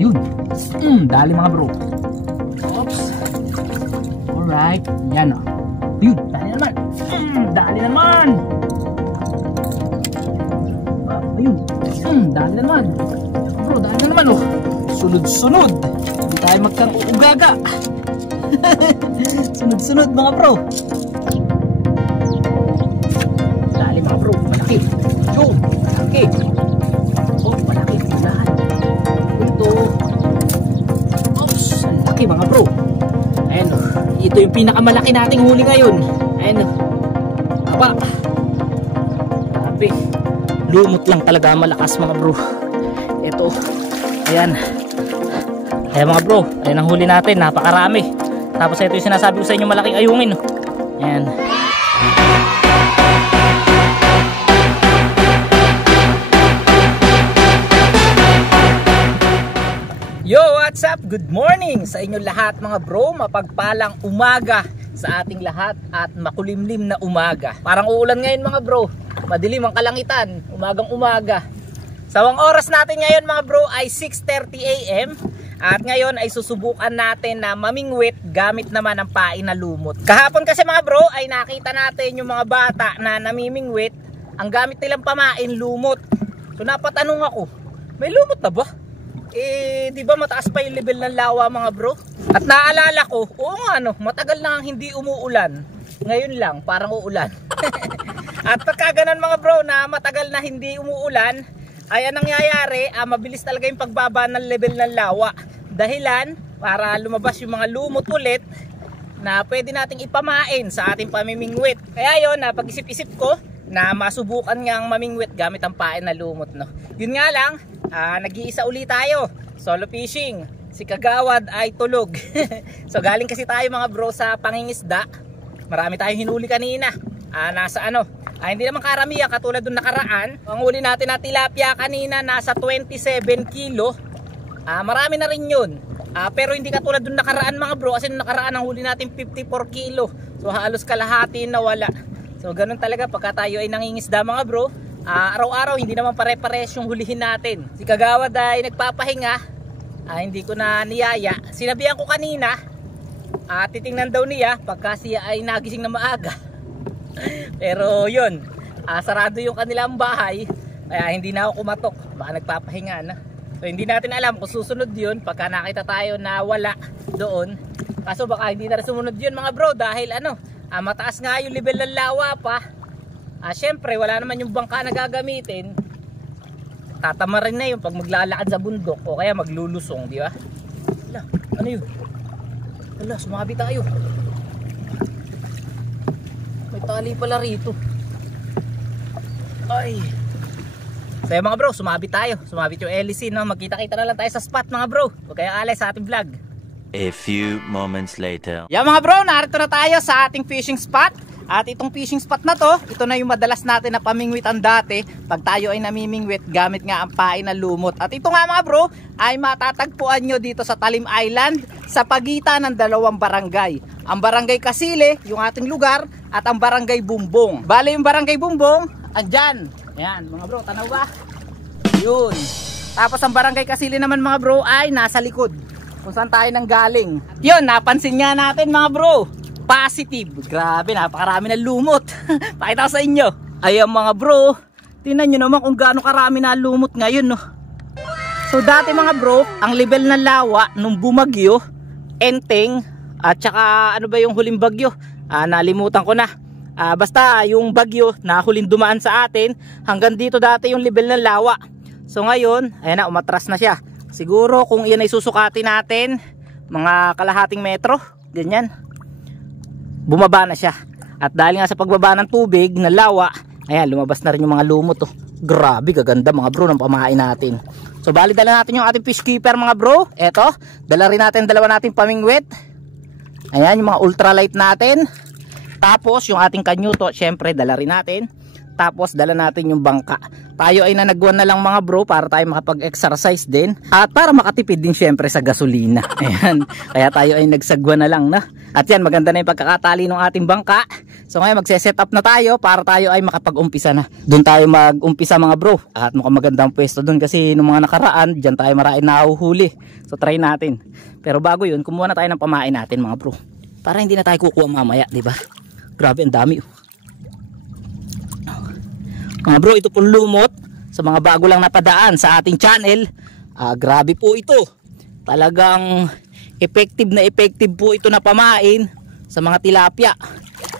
Yun. Dali mga bro. Oops. Alright. Yan o. Yun. Dali naman. Dali naman. Ayun. Dali naman. Bro, dali naman o. Sunod-sunod. Hindi tayo magkang-uugaga. Sunod-sunod mga bro. Dali mga bro. Malaki. Yun. Malaki. Oh, malaki. Lahat. Ito. Oops. Malaki mga bro. Ayan o. Ito yung pinakamalaki nating huli ngayon. Ayan o. Aba. Grabe. Lumot lang talaga malakas mga bro. Ito. Ayan. Ayan mga bro. Ayan ang huli natin. Napakarami. Tapos ito yung sinasabi ko sa inyo, malaking ayungin. Ayan. Yo, what's up? Good morning sa inyo lahat mga bro. Mapagpalang umaga sa ating lahat at makulimlim na umaga. Parang uulan ngayon mga bro. Madilim ang kalangitan. Umagang umaga. Sawang oras natin ngayon mga bro ay 6:30 AM. At ngayon ay susubukan natin na mamingwit gamit naman ang pain na lumot. Kahapon kasi mga bro ay nakita natin yung mga bata na namimingwit. Ang gamit nilang pamain lumot. So napatanong ako, may lumot na ba? Di ba mataas pa yung level ng lawa mga bro? At naalala ko, oo nga no, matagal na hindi umuulan. Ngayon lang, parang uulan. At pagka ganun mga bro na matagal na hindi umuulan, ay anong nangyayari, mabilis talaga yung pagbaba ng level ng lawa. Dahilan, para lumabas yung mga lumot ulit na pwede nating ipamain sa ating pamimingwit. Kaya yun, napag-isip-isip ko na masubukan ngang mamingwit gamit ang pain na lumot. No? Yun nga lang, nag-iisa uli tayo. Solo fishing. Si Kagawad ay tulog. So galing kasi tayo mga bro sa pangingisda. Marami tayong hinuli kanina. Nasa hindi naman karamihan katulad dun nakaraan. Ang huli natin na tilapia kanina nasa 27 kilo. Marami na rin yun. Pero hindi katulad dun nakaraan mga bro. Kasi nung nakaraan ang huli natin 54 kilo. So halos kalahati na wala. So ganun talaga pagka tayo ay nangingisda mga bro. Araw-araw hindi naman pare-pares yung hulihin natin. Si Kagawad ay nagpapahinga. Hindi ko na niyaya. Sinabihan ko kanina. Titingnan daw niya pagka siya ay nagising na maaga. Pero yun, sarado yung kanilang bahay. Kaya hindi na ako kumatok. Baka nagpapahinga na. So hindi natin alam kung susunod yun pagka nakita tayo na wala doon. Kaso baka hindi na rin sumunod yun mga bro. Dahil mataas nga yung level ng lawa pa. Syempre wala naman yung bangka na gagamitin. Tatama rin na yun pag maglalakad sa bundok. O kaya maglulusong, di ba? Wala, ano yun? Wala, sumabi tayo. May tali pala rito. Ay. So mga bro, sumabit tayo. Sumabit yung LC, no? Magkita-kita na lang tayo sa spot mga bro. Huwag kayong alay sa ating vlog. A few moments later. Yan mga bro, narito na tayo sa ating fishing spot. At itong fishing spot na to, ito na yung madalas natin na pamingwitan dati pag tayo ay namimingwit gamit nga ang pain na lumot. At ito nga mga bro, ay matatagpuan nyo dito sa Talim Island sa pagitan ng dalawang barangay. Ang barangay Kasile, yung ating lugar, at ang barangay Bumbong. Bale yung barangay Bumbong, andyan. Ayan mga bro, tanaw ba? Yun. Tapos ang barangay Kasile naman mga bro ay nasa likod. Kung saan tayo nang galing. Yun, napansin nga natin mga bro. Positive. Grabe, napakarami na lumot. Pakita ko sa inyo. Ayan mga bro. Tingnan nyo naman kung gaano karami na lumot ngayon. No? So dati mga bro, ang level ng lawa nung bumagyo, Enteng, at saka ano ba yung huling bagyo? Nalimutan ko na. Basta yung bagyo na huling dumaan sa atin, hanggang dito dati yung level ng lawa. So ngayon, ayan na, umatras na siya. Siguro kung iyan ay susukatin natin, mga kalahating metro, ganyan. Bumaba na siya. At dahil nga sa pagbaba ng tubig na lawa, ayan, lumabas na rin yung mga lumot. Oh. Grabe, kaganda mga bro ng pamain natin. So bali dala natin yung ating fish keeper mga bro. Eto, dala rin natin dalawa nating pamingwit. Ayan, yung mga ultralight natin. Tapos yung ating kanyuto, syempre dala rin natin. Tapos dala natin yung bangka. Tayo ay nanagwan na lang mga bro para tayo makapag-exercise din. At para makatipid din syempre sa gasolina. Ayan. Kaya tayo ay nagsagwa na lang na. At yan, maganda na yung pagkakatali ng ating bangka. So ngayon magse-set up na tayo para tayo ay makapag-umpisa na. Doon tayo mag-umpisa mga bro. At mukhang magandang pwesto doon kasi nung mga nakaraan, dyan tayo marami nahuhuli. So try natin. Pero bago yun, kumuha na tayo ng pamain natin mga bro. Para hindi na tayo kukuha mamaya, di ba? Grabe, ang dami. Mga bro, ito pong lumot. Sa mga bago lang napadaan sa ating channel. Grabe po ito. Talagang effective po ito na pamain sa mga tilapia.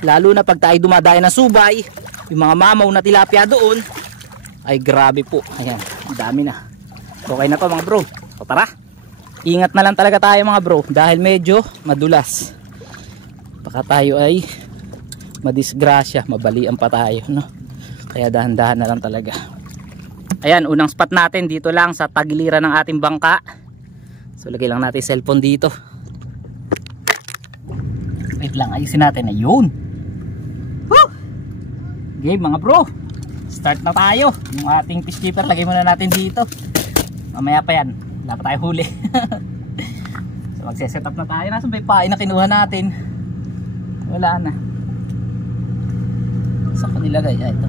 Lalo na pag tayo dumadayo ng subay, yung mga mamaw na tilapia doon, ay grabe po. Ayan, dami na. Okay na to mga bro. So tara, ingat na lang talaga tayo mga bro dahil medyo madulas. Baka tayo ay madisgrasya, mabalian pa tayo, no? Kaya dahan-dahan na lang talaga. Ayan, unang spot natin dito lang sa tagiliran ng ating bangka. So lagay lang natin cellphone dito. Wait lang, ayusin natin. Ayun. Woo! Game mga bro. Start na tayo. Yung ating fish keeper lagay muna natin dito. Mamaya pa yan. Wala pa tayo huli. So magse-set up na tayo. Nasaan ba yung pain na kinuha natin? Wala na. Saan ko nilagay? Ito.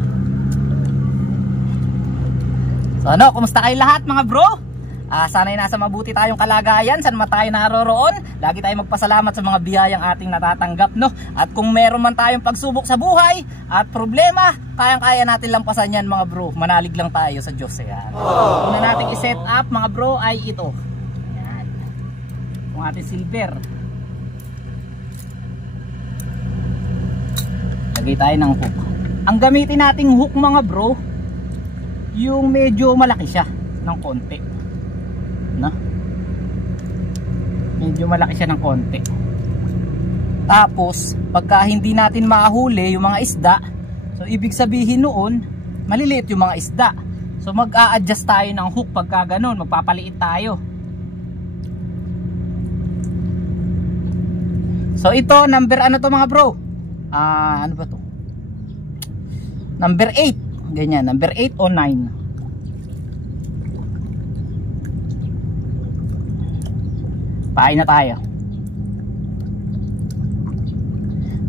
So ano, kumusta kayo lahat mga bro? Sana'y nasa mabuti tayong kalagayan, saan man tayo naroroon. Lagi tayong magpasalamat sa mga biyayang ating natatanggap, no? At kung meron man tayong pagsubok sa buhay at problema, kayang-kaya natin lampasan yan mga bro. Manalig lang tayo sa Diyos. Yan. Una natin i-set up mga bro ay ito. Yan. Yung ating silver. Lagay tayo ng hook. Ang gamitin nating hook mga bro, yung medyo malaki siya ng konti. No? Medyo malaki siya ng konti. Tapos pagka hindi natin mahuli yung mga isda, so ibig sabihin noon maliliit yung mga isda. So mag-a-adjust tayo ng hook pagka ganun, magpapaliit tayo. So ito number ano to mga bro? Ano ba to? Number 8. Ganyan, number 8 o 9. Pain na tayo.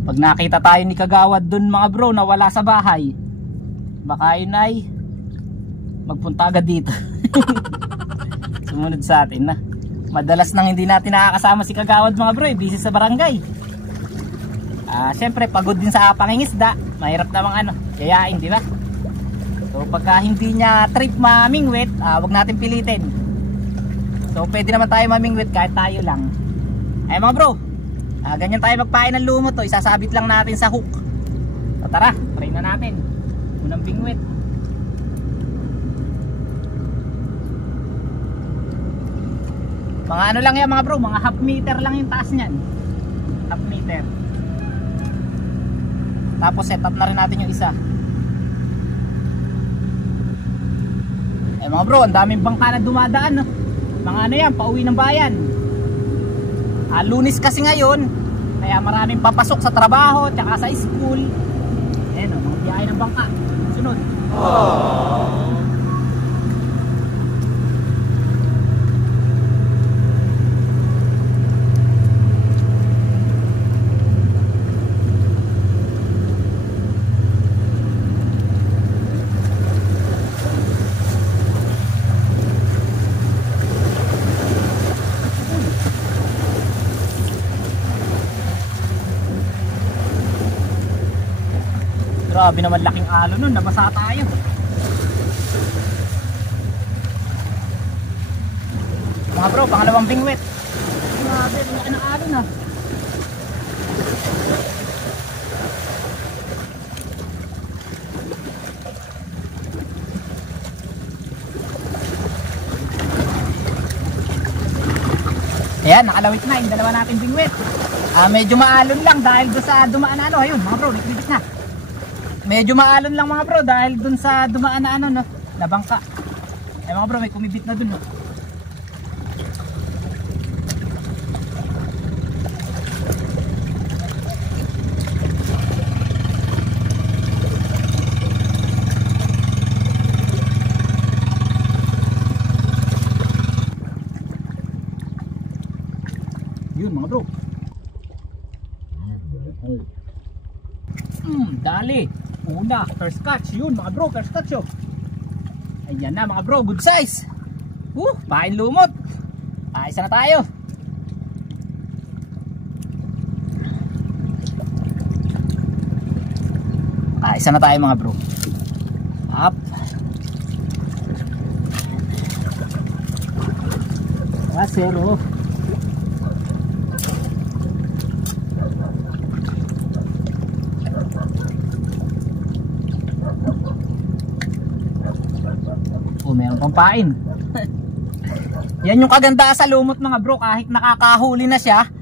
Pag nakita tayo ni Kagawad dun mga bro na wala sa bahay, baka yun ay magpunta agad dito. Sumunod sa atin na. Madalas nang hindi natin nakakasama si Kagawad mga bro, busy sa barangay. Siyempre pagod din sa pangingisda, mahirap namang yayain, di ba? So pagka hindi niya trip mamingwit, wag natin pilitin. So pwede naman tayo mamingwit kahit tayo lang. Ay mga bro, ganyan tayo magpain ng lumot to. Isasabit lang natin sa hook. So tara, try na natin. Unang bingwit. Mga ano lang yan mga bro, mga half meter lang yung taas nyan. Half meter. Tapos set up na rin natin yung isa. Ay mga bro, ang daming bangka na dumadaan, no? Mga ano yan, pauwi ng bayan. Lunes kasi ngayon, kaya maraming papasok sa trabaho tsaka sa school. Ayan o, mga biyahe ng bangka. Sunod. Grabe naman laking alo nun, nabasa tayo. Mga bro, pangalawang bingwit. Grabe, laki ng alo na. Ayan, nakalawit na yung dalawa natin bingwit. Medyo maalon lang dahil doon sa dumaan na ayun mga bro, nagbibit na. Medyo maalon lang mga bro dahil dun sa dumaan na no, na bangka. Eh mga bro, may kumibit na dun no. Yun mga bro. Dali. Una, first catch. Yun mga bro, first catch oh. Ayan na mga bro, good size. Pain lumot. Isa na tayo. Isa na tayo mga bro. Up. Zero. Meron pang pain. Yan yung kagandahan sa lumot mga bro, kahit nakakahuli na siya,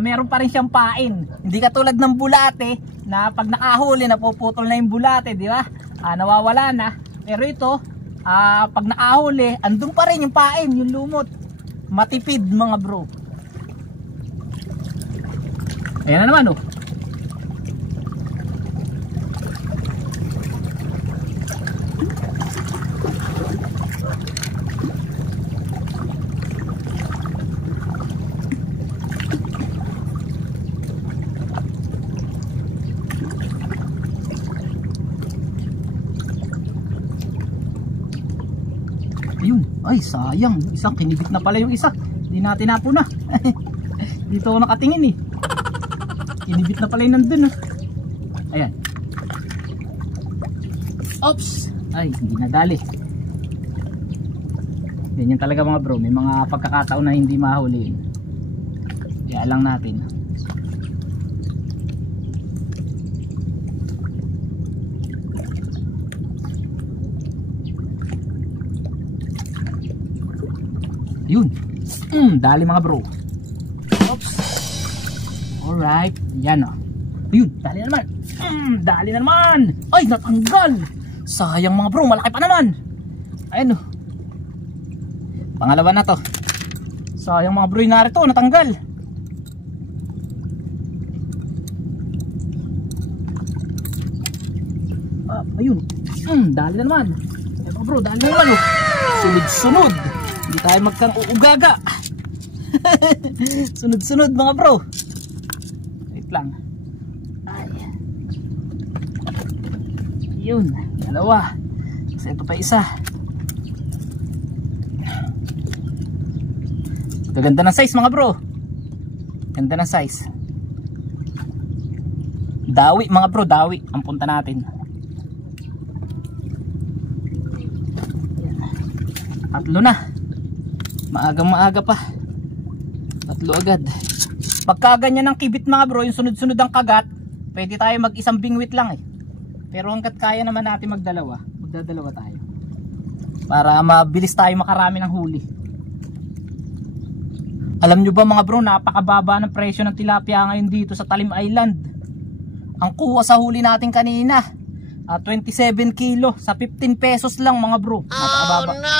meron pa rin siyang pain. Hindi katulad ng bulate na pag nakahuli napuputol na yung bulate, di ba? Nawawala na. Pero ito, pag nakahuli, andun pa rin yung pain, yung lumot. Matipid mga bro. Ayan na naman oh. Ayun, ay sayang, isang kinibit na pala yung isa. Hindi natin napuna. Dito ako nakatingin eh. Kinibit na pala yung nandun. Ayan. Oops, ay hindi nadali. Ganyan talaga mga bro, may mga pagkakataon na hindi mahuli. Kaya lang natin. Yun. Dali mga bro. Oops. Alright. Yan o. Yun. Dali na naman. Dali na naman. Ay, natanggal. Sayang mga bro. Malaki pa naman. Ayan o. Pangalawa na to. Sayang mga bro. Narito. Natanggal. Ayun. Dali na naman. Ayan mga bro. Dali na naman o. Sunod-sunod. Hindi tayo magkang-uugaga. Sunod-sunod mga bro. Wait lang. Ay. Yun. Dalawa. Kasi ito pa isa. Ganda ng size mga bro. Ganda ng size. Dawi mga bro. Dawi. Ang punta natin. Tatlo na. Maaga pa. Tatlo agad. Pagka ganyan ang kibit mga bro, yung sunod-sunod ang kagat, pwede tayo mag-isang bingwit lang eh. Pero hanggat kaya naman natin magdalawa tayo. Para mabilis tayo makarami ng huli. Alam nyo ba mga bro, napakababa ng presyo ng tilapia ngayon dito sa Talim Island. Ang kuha sa huli natin kanina, 27 kilo sa 15 pesos lang mga bro. Napakababa. Oh no!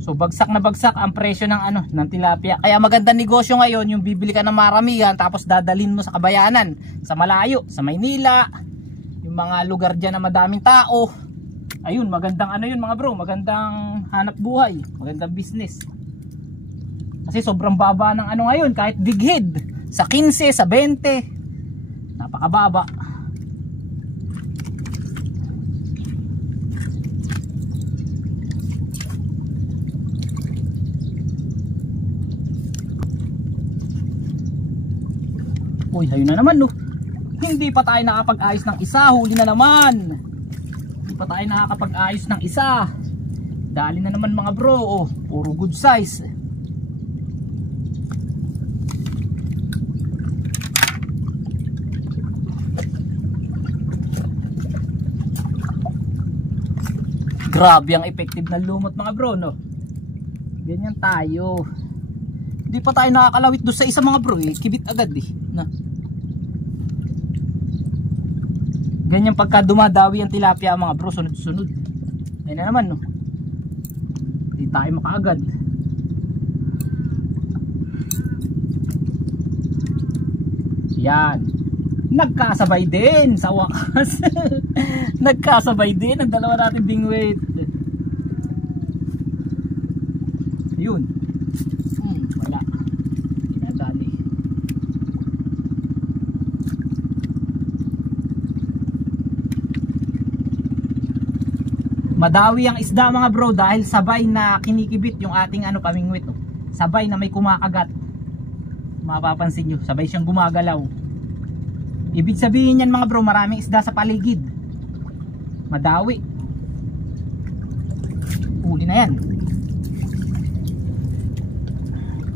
So bagsak na bagsak ang presyo ng ng tilapia. Kaya magandang negosyo ngayon yung bibili ka ng maramihan tapos dadalhin mo sa kabayanan, sa malayo, sa Maynila, yung mga lugar diyan na madaming tao. Ayun, magandang yun mga bro, magandang hanap buhay, magandang business. Kasi sobrang baba ng ngayon, kahit big head sa 15, sa 20. Napakababa. Uy, ayun na naman no. Hindi pa tayo nakapag-ayos ng isa, huli na naman. Hindi pa tayo nakakapag-ayos ng isa. Dali na naman mga bro, oh, puro good size. Grabe ang effective na lumot mga bro no. Ganyan tayo. Hindi pa tayo nakakalawit doon sa isa mga bro eh. Kibit agad eh na. Ganyan pagka dumadawi ang tilapia mga bro, sunod-sunod. Ayun na naman no. Hindi tayo makaagad. Yan. Nagkasabay din sa wakas. Nagkasabay din ang dalawa natin bingwit. Yun. Wala. Pinadali. Madawi ang isda mga bro dahil sabay na kinikibit yung ating pamingwit. Oh. Sabay na may kumakagat. Mapapansin nyo, sabay siyang gumagalaw. Ibig sabihin yan mga bro, maraming isda sa paligid. Madawi. Huli na yan.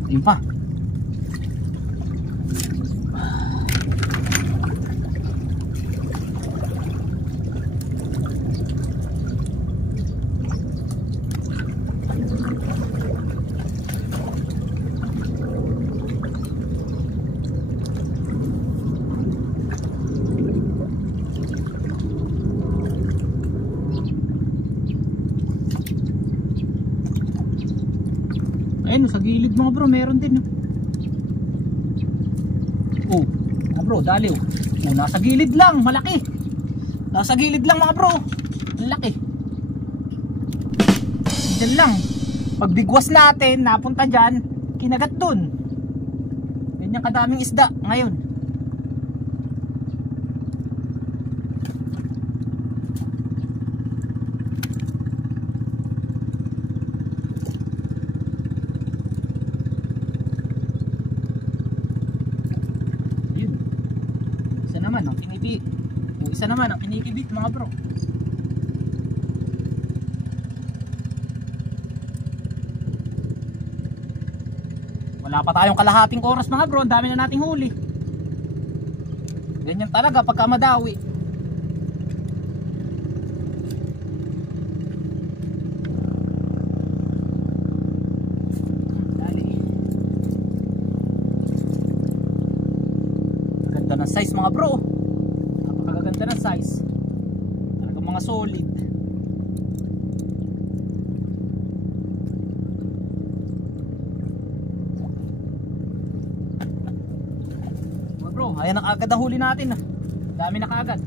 Ayun pa. Ayun, sa gilid mga bro, meron din. Oh, mga bro, dali. Oh, nasa gilid lang, malaki. Nasa gilid lang mga bro. Ang laki. Diyan lang. Pag bigwas natin, napunta dyan, kinagat dun. Ganyan kadaming isda ngayon. Yung isa naman ang kinikibit mga bro. Wala pa tayong kalahating oras mga bro, ang dami na nating huli. Ganyan talaga pagka madawi. Ganda ng size mga bro. Napakaganda ng size. Talagang mga solid. Mga bro, ayan na kaagad ang huli natin. Dami na kaagad.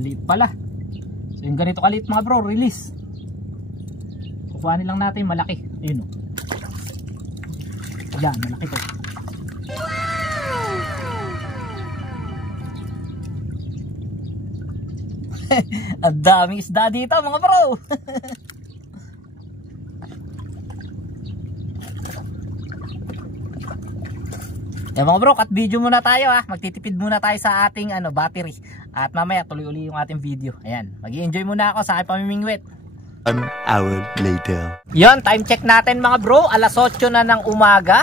Maliit pala. So yung ganito kaliit mga bro, release. Kukuhanin lang natin malaki. Ayun o. Yan, malaki to. Ang daming isda dito mga bro. Eh mga bro, cut video muna tayo ha. Magtitipid muna tayo sa ating battery. At mamaya tuloy uli yung ating video. Ayan, mag-i-enjoy muna ako sa aking pamimingwit. 1 hour later. Yon, time check natin mga bro. Alas 8 na ng umaga.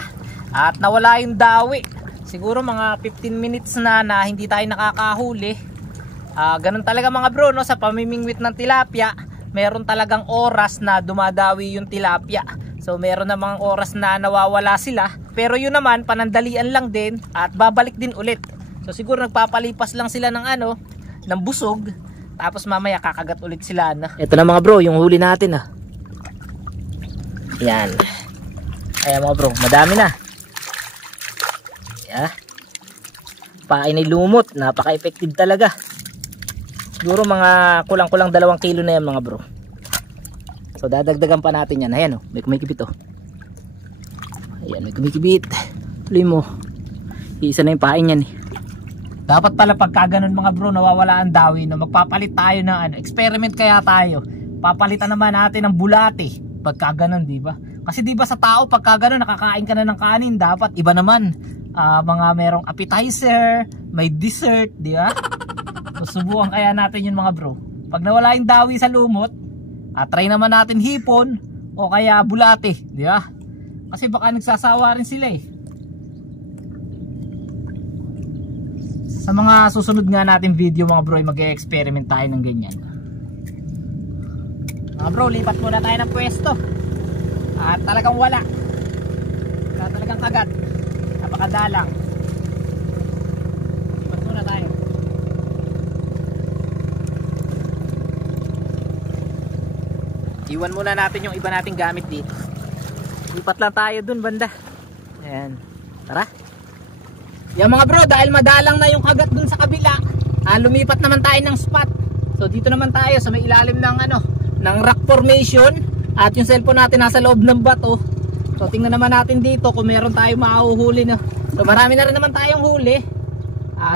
At nawala yung dawi. Siguro mga 15 minutes na hindi tayo nakakahuli. Ganun talaga mga bro, no? Sa pamimingwit ng tilapia, meron talagang oras na dumadawi yung tilapia. So meron namang oras na nawawala sila. Pero yun naman, panandalian lang din. At babalik din ulit. So siguro nagpapalipas lang sila ng ng busog. Tapos mamaya kakagat ulit sila na. Ito na mga bro, yung huli natin Yan. Ayan mga bro, madami na. Yeah. Pain ay lumot, napaka-effective talaga. Siguro mga kulang-kulang 2 kilo na yan mga bro. So dadagdagan pa natin yan. Ayan may kumikibit Ayan, may kumikibit. Tuloy mo. Iisa na yung pain yan Dapat pala pagka ganun mga bro, nawawala ang dawi, magpapalit tayo ng experiment kaya tayo. Papalitan naman natin ng bulate pagka ganun, di ba? Kasi di ba sa tao pagka ganun nakakain ka na ng kanin, dapat iba naman. Mga merong appetizer, may dessert, di ba? So subukan kaya natin yun mga bro. Pag nawala yung dawi sa lumot, try naman natin hipon o kaya bulate, di ba? Kasi baka nagsasawa rin sila Sa mga susunod nga natin video mga bro, mag-e-experiment tayo ng ganyan. Mga bro, lipat muna tayo ng pwesto. At talagang wala talagang kagat, napakadalang. Lipat muna tayo. Iwan muna natin yung iba nating gamit dito. Lipat lang tayo dun banda. Ayan, tara. Yan mga bro, dahil madalang na yung kagat dun sa kabila, lumipat naman tayo ng spot. So dito naman tayo sa may ilalim ng ng rock formation. At yung cellphone natin nasa loob ng bato. So tingnan naman natin dito kung meron tayo mahuhuli na. So marami na rin naman tayong huli.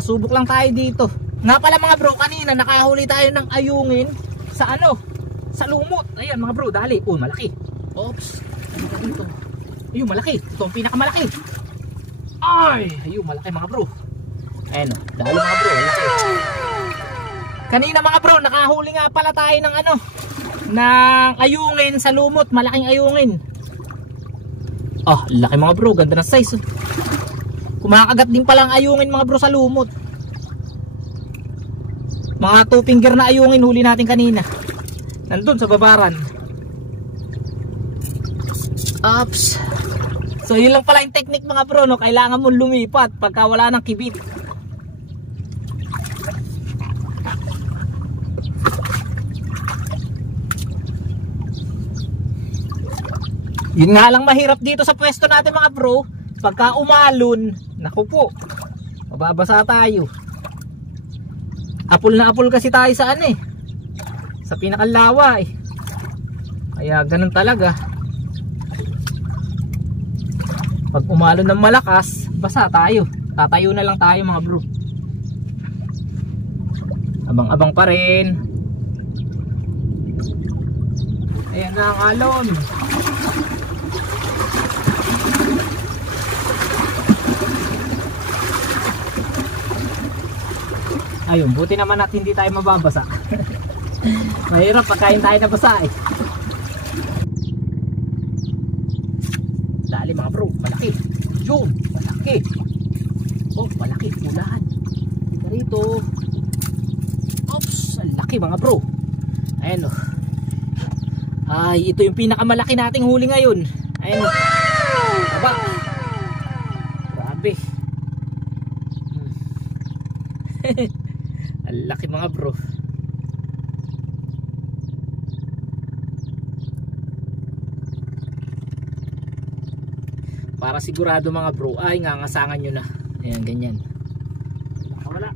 Subok lang tayo dito. Nga pala mga bro, kanina nakahuli tayo ng ayungin sa sa lumot. Ayan mga bro, dali. Oh, malaki. Oops. Ano dito? Ayun, malaki. Ito ang pinakamalaki. Ay, ayun, malaki mga bro. Ayan, dali mga bro, malaki. Kanina mga bro, nakahuli nga pala tayo ng ng ayungin sa lumot, malaking ayungin. Laki mga bro, ganda na size. Kumakagat din pala ang ayungin mga bro sa lumot. Mga 2 finger na ayungin huli natin kanina. Nandun sa babaran. Oops. So yun lang pala yung technique mga bro, no? Kailangan mo lumipat pagka wala ng kibit. Yun nga lang mahirap dito sa pwesto natin mga bro, pagka umalon, naku po, mababasa tayo. Apul na apul kasi tayo sa sa pinakalawa kaya ganun talaga. Pag umalon ng malakas, basa tayo. Tatayo na lang tayo mga bro. Abang-abang pa rin. Ayan na ang alon. Ayun, buti naman at hindi tayo mababasa. Mahirap pagkain tayo nabasa Dali mga bro, malaki. Yun, malaki. Oh, malaki, pulahan. Tika rito. Oops, ang laki mga bro. Ayan Ay, ito yung pinakamalaki nating huli ngayon. Ayan Aba. Grabe. Ang laki mga bro. Para sigurado mga bro, ay ngangasangan nyo na. Ayan, ganyan. Wala.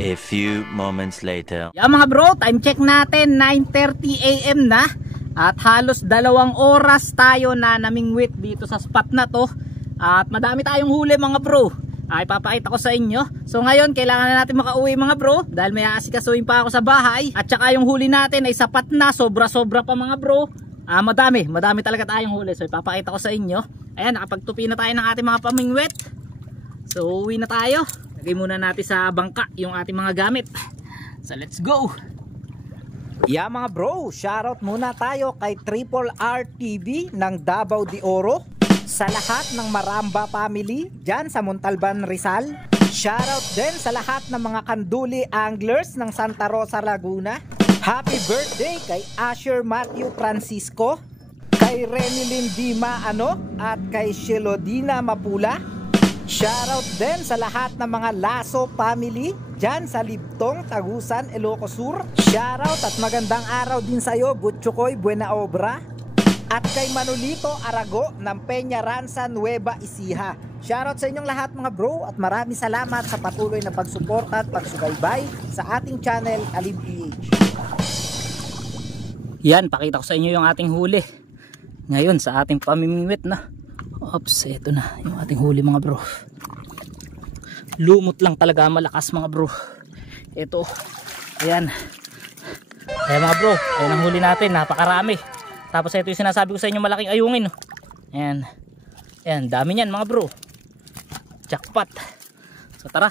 A few moments later. Yan mga bro, time check natin, 9:30 AM na. At halos 2 oras tayo na namingwit dito sa spot na to. At madami tayong huli mga bro. Ay papakita ko sa inyo. So ngayon kailangan na natin makauwi mga bro, dahil may aasikasuhin pa ako sa bahay. At saka yung huli natin ay sapat na, sobra-sobra pa mga bro. Madami talaga tayong huli. So ipapakita ko sa inyo. Ayan, nakapagtupi na tayo ng ating mga pamingwit. So uwi na tayo. Lagay muna natin sa bangka yung ating mga gamit. So let's go. Yeah mga bro, shoutout muna tayo kay Triple R TV ng Davao de Oro. Sa lahat ng Maramba family dyan sa Montalban, Rizal. Shoutout din sa lahat ng mga Kanduli anglers ng Santa Rosa, Laguna. Happy birthday kay Asher Matthew Francisco, kay Renilyn Dima at kay Shelodina Mapula. Shoutout din sa lahat ng mga Lasso family dyan sa Libtong, Tagusan, Ilocos Sur. Shoutout at magandang araw din sa'yo, Butchukoy Buena Obra. At kay Manolito Arago ng Peñaranza, Nueva Ecija. Shoutout sa inyong lahat mga bro at maraming salamat sa patuloy na pagsuporta at pagsubaybay sa ating channel Alim PH. Yan, pakita ko sa inyo yung ating huli ngayon sa ating pamimingwit na. Oops, eto na yung ating huli mga bro. Lumot lang talaga, malakas mga bro. Ito, ayan. Ayan mga bro, ayan ang huli natin, napakarami. Tapos ito yung sinasabi ko sa inyo, malaking ayungin. Ayan, ayan, dami niyan mga bro. Jackpot. So tara,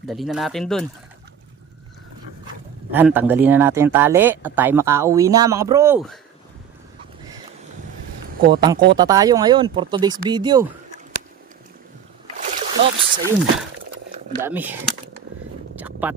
dali na natin dun. Yan, tanggalin na natin yung tali at tayo makauwi na mga bro. Kotang kota tayo ngayon for today's video. Oops, ayun, ang dami. Jackpot.